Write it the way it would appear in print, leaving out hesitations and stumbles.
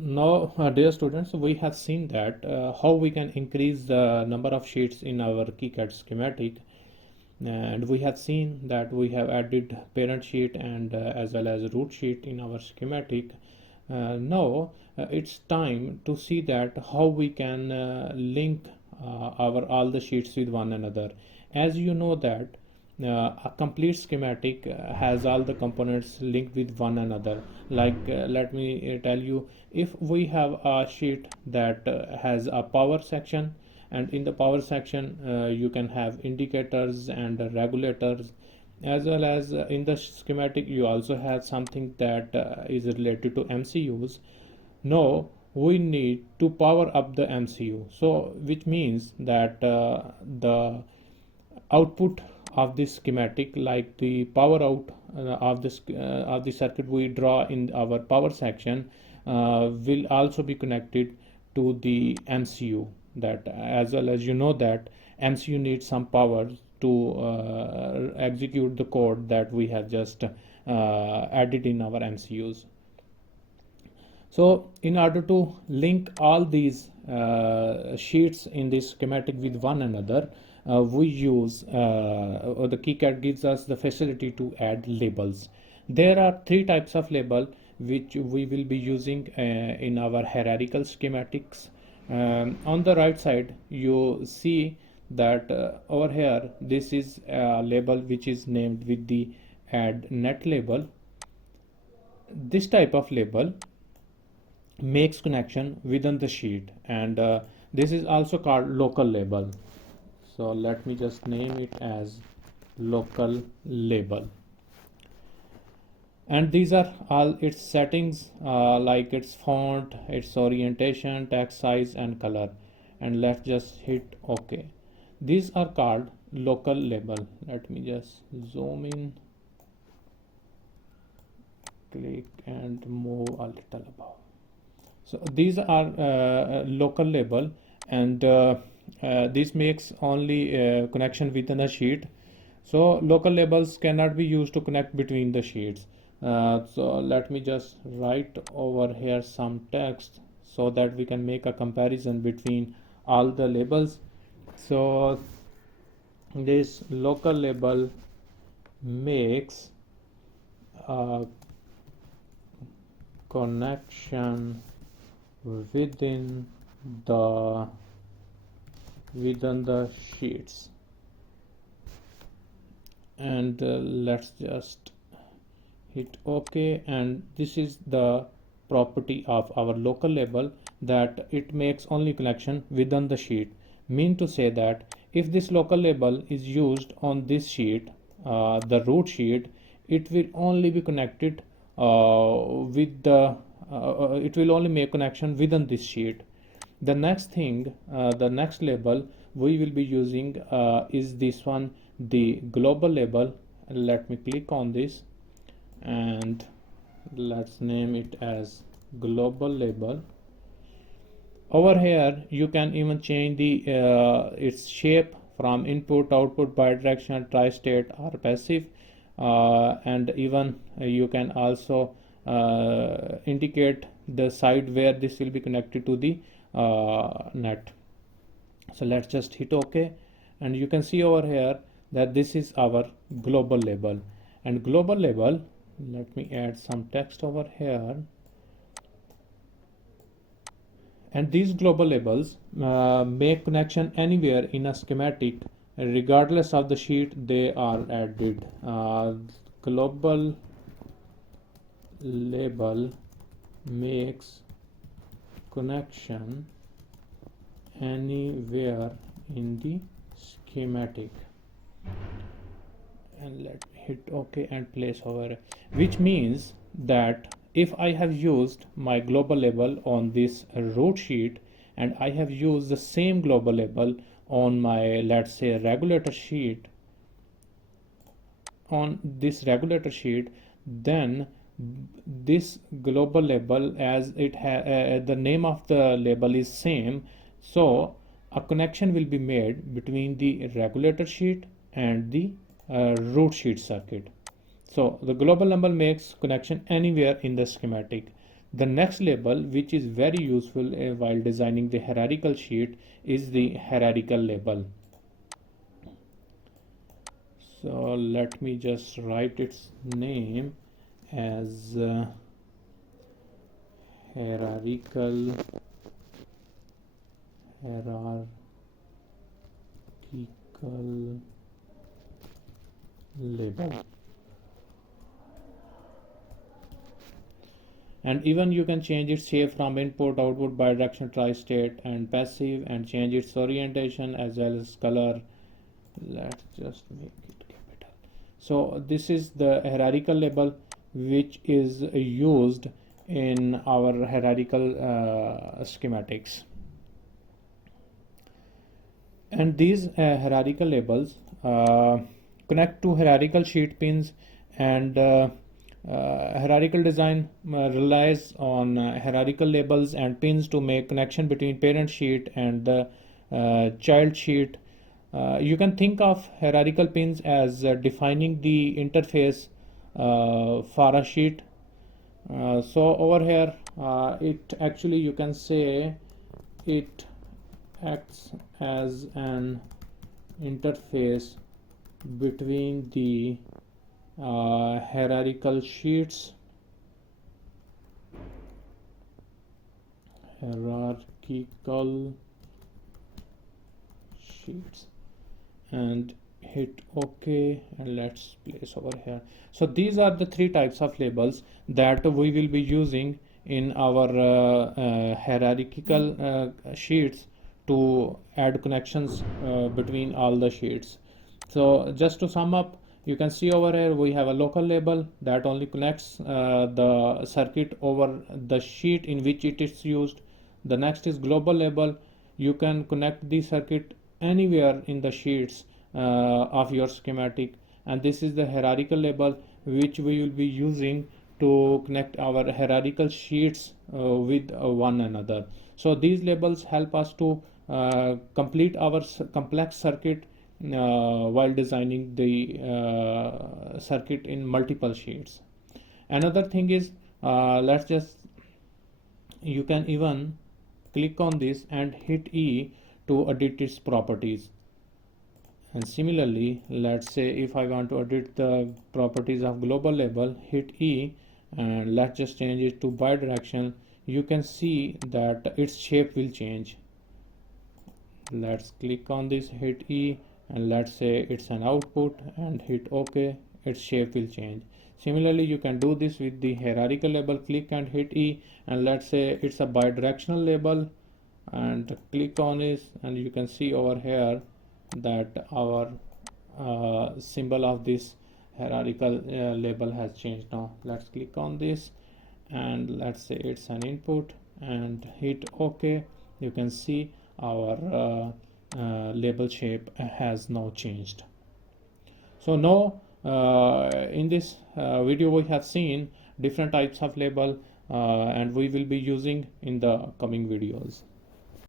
Now, dear students, we have seen that how we can increase the number of sheets in our KiCad schematic, and we have seen that we have added parent sheet and as well as root sheet in our schematic. Now it's time to see that how we can link our all the sheets with one another. As you know that a complete schematic has all the components linked with one another. Like let me tell you, if we have a sheet that has a power section, and in the power section you can have indicators and regulators, as well as in the schematic you also have something that is related to MCUs. No, we need to power up the MCU, so which means that the output of this schematic, like the power out of the circuit we draw in our power section, will also be connected to the MCU. That, as well as you know that MCU needs some power to execute the code that we have just added in our MCUs. So in order to link all these sheets in this schematic with one another, we use or the KiCad gives us the facility to add labels. There are three types of label which we will be using in our hierarchical schematics. On the right side you see that over here this is a label which is named with the add net label. This type of label makes connection within the sheet, and this is also called local label. So let me just name it as local label, and these are all its settings, like its font, its orientation, text size and color, and let's just hit OK. These are called local label. Let me just zoom in, click and move a little above. So these are local label, and this makes only connection within a sheet. So local labels cannot be used to connect between the sheets. So let me just write over here some text so that we can make a comparison between all the labels. So this local label makes a connection within the sheets, and let's just hit OK. And this is the property of our local label, that it makes only connection within the sheet. Mean to say that if this local label is used on this sheet, the root sheet, it will only be connected with the it will only make connection within this sheet. The next thing, the next label we will be using is this one, the global label. Let me click on this and let's name it as global label. Over here you can even change the its shape from input, output, bidirectional, tri-state or passive, and even you can also indicate the side where this will be connected to the net. So let's just hit OK, and you can see over here that this is our global label. And global label, let me add some text over here, and these global labels make connection anywhere in a schematic regardless of the sheet they are added. Global label makes connection anywhere in the schematic, and let me hit OK and place over, which means that if I have used my global label on this root sheet and I have used the same global label on my, let's say, regulator sheet, on this regulator sheet, then this global label, as it the name of the label is same, so a connection will be made between the regulator sheet and the root sheet circuit. So the global label makes connection anywhere in the schematic. The next label, which is very useful while designing the hierarchical sheet, is the hierarchical label. So let me just write its name as hierarchical label. And even you can change its shape from input, output, bidirectional, tri-state, and passive, and change its orientation as well as color. Let's just make it capital. So this is the hierarchical label which is used in our hierarchical schematics. And these hierarchical labels connect to hierarchical sheet pins, and hierarchical design relies on hierarchical labels and pins to make connection between parent sheet and the child sheet. You can think of hierarchical pins as defining the interface for a sheet. So over here, it actually, you can say it acts as an interface between the hierarchical sheets and hit OK, and let's place over here. So these are the three types of labels that we will be using in our hierarchical sheets to add connections between all the sheets. So just to sum up, you can see over here we have a local label that only connects the circuit over the sheet in which it is used. The next is global label. You can connect the circuit anywhere in the sheets of your schematic, and this is the hierarchical label which we will be using to connect our hierarchical sheets with one another. So these labels help us to complete our complex circuit while designing the circuit in multiple sheets. Another thing is, you can even click on this and hit E to edit its properties. And similarly, let's say if I want to edit the properties of global label, hit E, and let's just change it to bidirectional. You can see that its shape will change. Let's click on this, hit E, and let's say it's an output, and hit OK. Its shape will change. Similarly, you can do this with the hierarchical label. Click and hit E, and let's say it's a bidirectional label, and click on it, and you can see over here that our symbol of this hierarchical label has changed. Now let's click on this, and let's say it's an input, and hit OK. You can see our label shape has now changed. So now in this video we have seen different types of label, and we will be using in the coming videos.